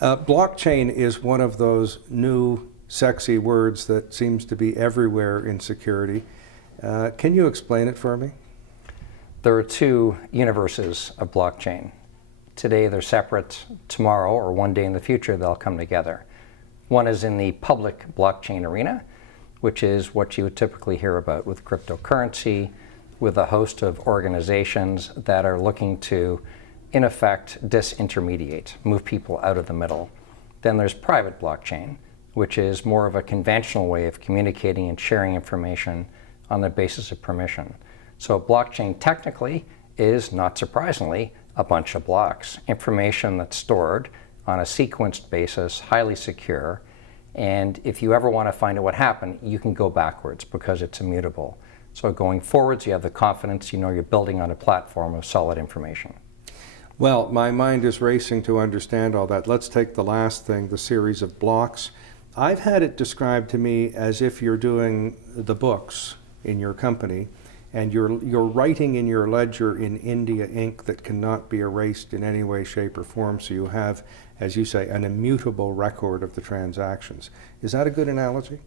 Blockchain is one of those new sexy words that seems to be everywhere in security. Can you explain it for me? There are two universes of blockchain. Today they're separate. Tomorrow, or one day in the future, they'll come together. One is in the public blockchain arena, which is what you would typically hear about with cryptocurrency, with a host of organizations that are looking to, in effect, disintermediate, move people out of the middle. Then there's private blockchain, which is more of a conventional way of communicating and sharing information on the basis of permission. So blockchain technically is, not surprisingly, a bunch of blocks, information that's stored on a sequenced basis, highly secure, and if you ever want to find out what happened, you can go backwards because it's immutable. So going forwards, you have the confidence, you know you're building on a platform of solid information. Well, my mind is racing to understand all that. Let's take the last thing, the series of blocks. I've had it described to me as if you're doing the books in your company, and you're writing in your ledger in India ink that cannot be erased in any way, shape, or form, so you have, as you say, an immutable record of the transactions. Is that a good analogy?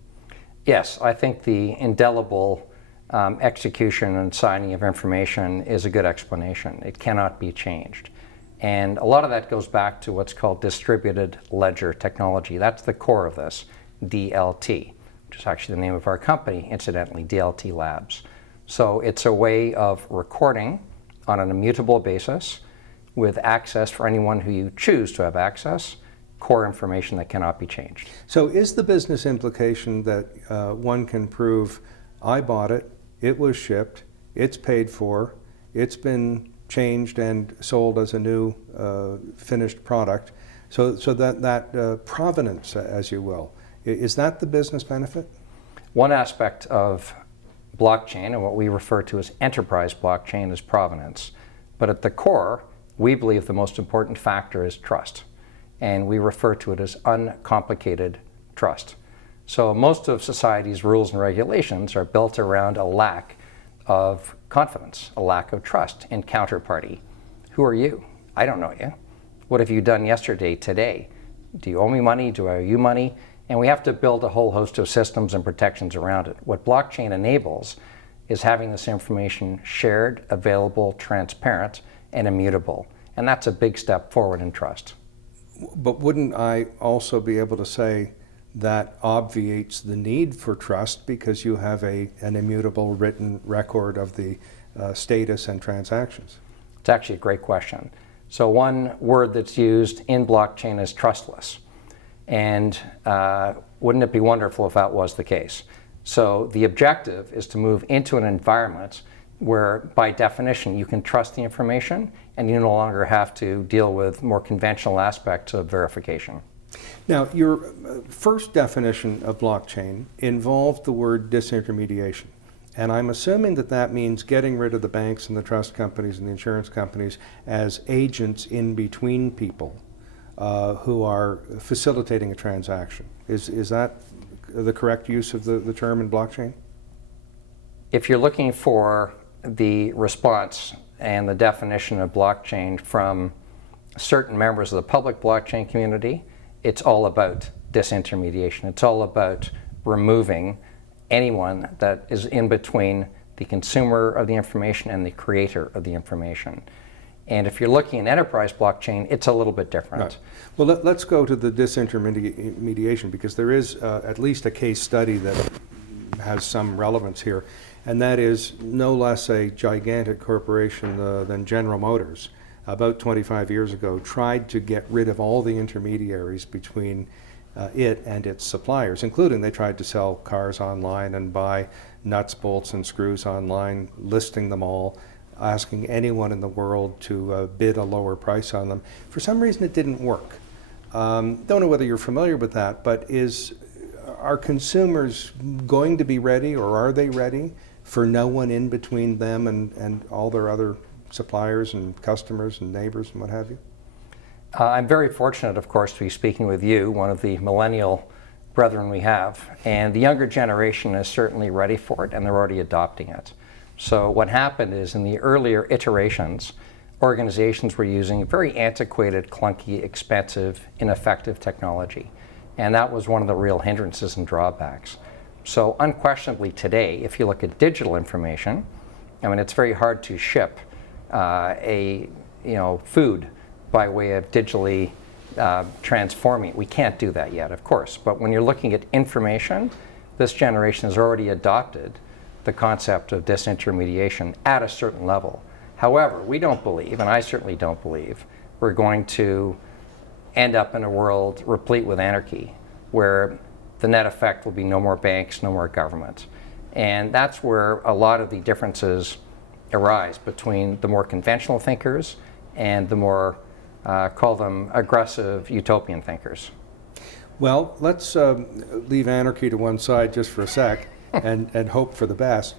Yes, I think the indelible execution and signing of information is a good explanation. It cannot be changed. And a lot of that goes back to what's called distributed ledger technology. That's the core of this, DLT, which is actually the name of our company, incidentally, DLT Labs. So it's a way of recording on an immutable basis with access for anyone who you choose to have access, core information that cannot be changed. So is the business implication that one can prove, I bought it, it was shipped, it's paid for, it's been changed and sold as a new finished product, so that provenance, as you will, is that the business benefit? One aspect of blockchain, and what we refer to as enterprise blockchain, is provenance. But at the core, we believe the most important factor is trust. And we refer to it as uncomplicated trust. So most of society's rules and regulations are built around a lack of confidence, a lack of trust in counterparty. Who are you? I don't know you. What have you done yesterday, today? Do you owe me money? Do I owe you money? And we have to build a whole host of systems and protections around it. What blockchain enables is having this information shared, available, transparent, and immutable. And that's a big step forward in trust. But wouldn't I also be able to say that obviates the need for trust because you have an immutable written record of the status and transactions? It's actually a great question. So one word that's used in blockchain is trustless. And wouldn't it be wonderful if that was the case? So the objective is to move into an environment where, by definition, you can trust the information and you no longer have to deal with more conventional aspects of verification. Now, your first definition of blockchain involved the word disintermediation. And I'm assuming that that means getting rid of the banks and the trust companies and the insurance companies as agents in between people who are facilitating a transaction. Is that the correct use of the term in blockchain? If you're looking for the response and the definition of blockchain from certain members of the public blockchain community, it's all about disintermediation. It's all about removing anyone that is in between the consumer of the information and the creator of the information. And if you're looking at enterprise blockchain, it's a little bit different. Right. Well, let's go to the disintermediation, because there is at least a case study that has some relevance here, and that is no less a gigantic corporation than General Motors. About 25 years ago, tried to get rid of all the intermediaries between it and its suppliers, including they tried to sell cars online and buy nuts, bolts, and screws online, listing them all, asking anyone in the world to bid a lower price on them. For some reason, it didn't work. Don't know whether you're familiar with that, but are consumers going to be ready, or are they ready for no one in between them and all their other suppliers and customers and neighbors and what have you? I'm very fortunate, of course, to be speaking with you, one of the millennial brethren we have, and the younger generation is certainly ready for it, and they're already adopting it. So what happened is, in the earlier iterations organizations were using very antiquated, clunky, expensive, ineffective technology. And that was one of the real hindrances and drawbacks. So unquestionably today, if you look at digital information, I mean, it's very hard to ship food by way of digitally transforming it. We can't do that yet, of course. But when you're looking at information, this generation has already adopted the concept of disintermediation at a certain level. However, we don't believe, and I certainly don't believe, we're going to end up in a world replete with anarchy, where the net effect will be no more banks, no more government. And that's where a lot of the differences arise between the more conventional thinkers and the more, call them aggressive utopian thinkers. Well, let's leave anarchy to one side just for a sec and hope for the best.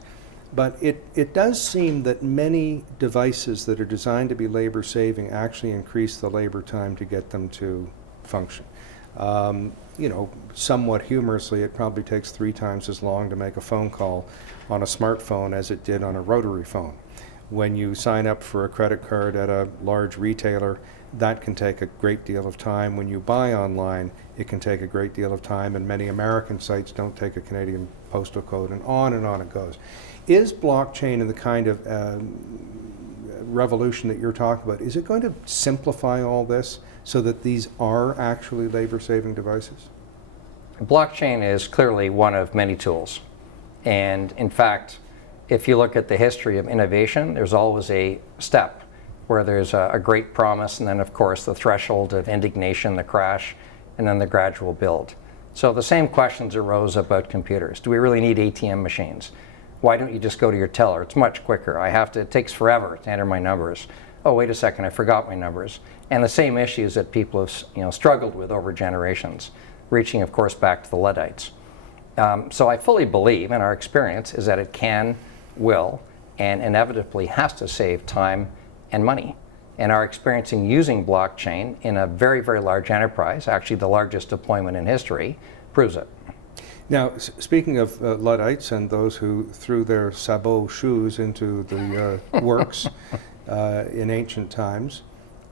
But it does seem that many devices that are designed to be labor saving actually increase the labor time to get them to function. Somewhat humorously, it probably takes 3 times as long to make a phone call on a smartphone as it did on a rotary phone. When you sign up for a credit card at a large retailer, that can take a great deal of time. When you buy online, it can take a great deal of time, and many American sites don't take a Canadian postal code, and on it goes. Is blockchain and the kind of revolution that you're talking about, is it going to simplify all this so that these are actually labor-saving devices? Blockchain is clearly one of many tools. And in fact, if you look at the history of innovation, there's always a step where there's a great promise, and then of course the threshold of indignation, the crash, and then the gradual build. So the same questions arose about computers. Do we really need ATM machines? Why don't you just go to your teller? It's much quicker. It takes forever to enter my numbers. Oh, wait a second, I forgot my numbers. And the same issues that people have struggled with over generations, reaching of course back to the Luddites. So I fully believe, and our experience is that it can, will, and inevitably has to save time and money. And our experience in using blockchain in a very, very large enterprise, actually the largest deployment in history, proves it. Now, speaking of Luddites and those who threw their sabot shoes into the works in ancient times,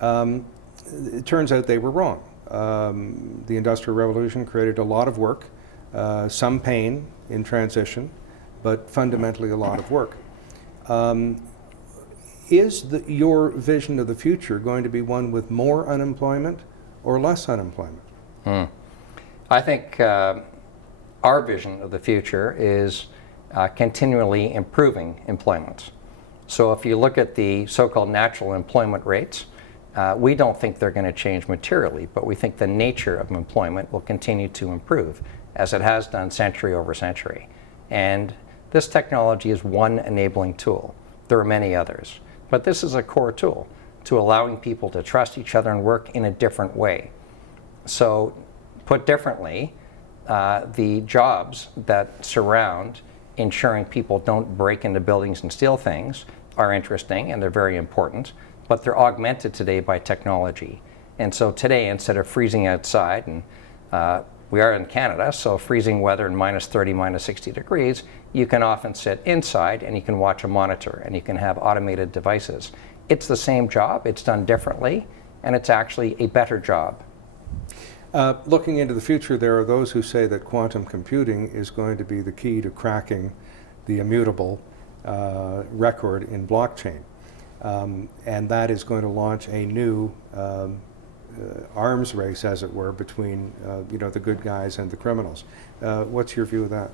it turns out they were wrong. The Industrial Revolution created a lot of work, some pain in transition, but fundamentally a lot of work. Is your vision of the future going to be one with more unemployment or less unemployment? I think our vision of the future is continually improving employment. So if you look at the so-called natural employment rates, we don't think they're going to change materially, but we think the nature of employment will continue to improve, as it has done century over century. And this technology is one enabling tool. There are many others. But this is a core tool to allowing people to trust each other and work in a different way. So put differently, the jobs that surround ensuring people don't break into buildings and steal things are interesting, and they're very important, but they're augmented today by technology. And so today, instead of freezing outside, and we are in Canada, so freezing weather in minus 30, minus 60 degrees, you can often sit inside and you can watch a monitor and you can have automated devices. It's the same job, it's done differently, and it's actually a better job. Looking into the future, there are those who say that quantum computing is going to be the key to cracking the immutable record in blockchain. And that is going to launch a new arms race, as it were, between the good guys and the criminals. What's your view of that?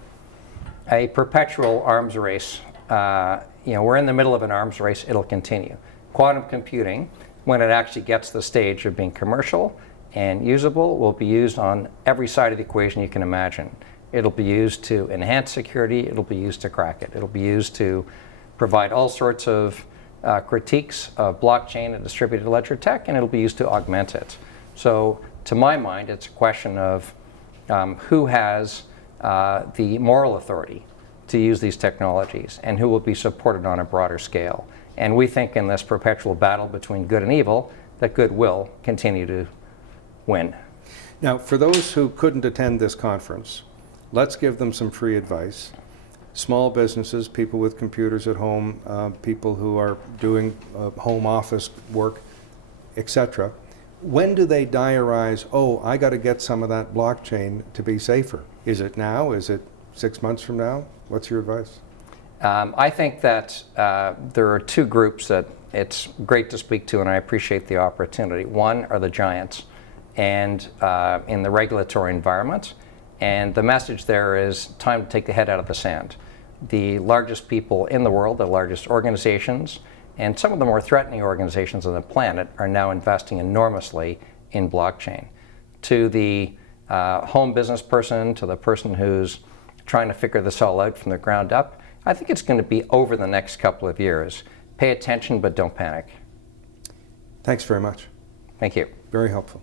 A perpetual arms race. We're in the middle of an arms race. It'll continue. Quantum computing, when it actually gets to the stage of being commercial and usable, will be used on every side of the equation you can imagine. It'll be used to enhance security. It'll be used to crack it. It'll be used to provide all sorts of critiques of blockchain and distributed ledger tech, and it'll be used to augment it. So to my mind, it's a question of who has the moral authority to use these technologies and who will be supported on a broader scale. And we think in this perpetual battle between good and evil, that good will continue to win. Now, for those who couldn't attend this conference, let's give them some free advice. small businesses, people with computers at home, people who are doing home office work, etc. When do they diarize, oh, I got to get some of that blockchain to be safer? Is it now? Is it 6 months from now? What's your advice? I think that there are two groups that it's great to speak to, and I appreciate the opportunity. One are the giants and in the regulatory environment, and the message there is time to take the head out of the sand. The largest people in the world, the largest organizations, and some of the more threatening organizations on the planet are now investing enormously in blockchain. To the home business person, to the person who's trying to figure this all out from the ground up, I think it's going to be over the next couple of years. Pay attention, but don't panic. Thanks very much. Thank you. Very helpful.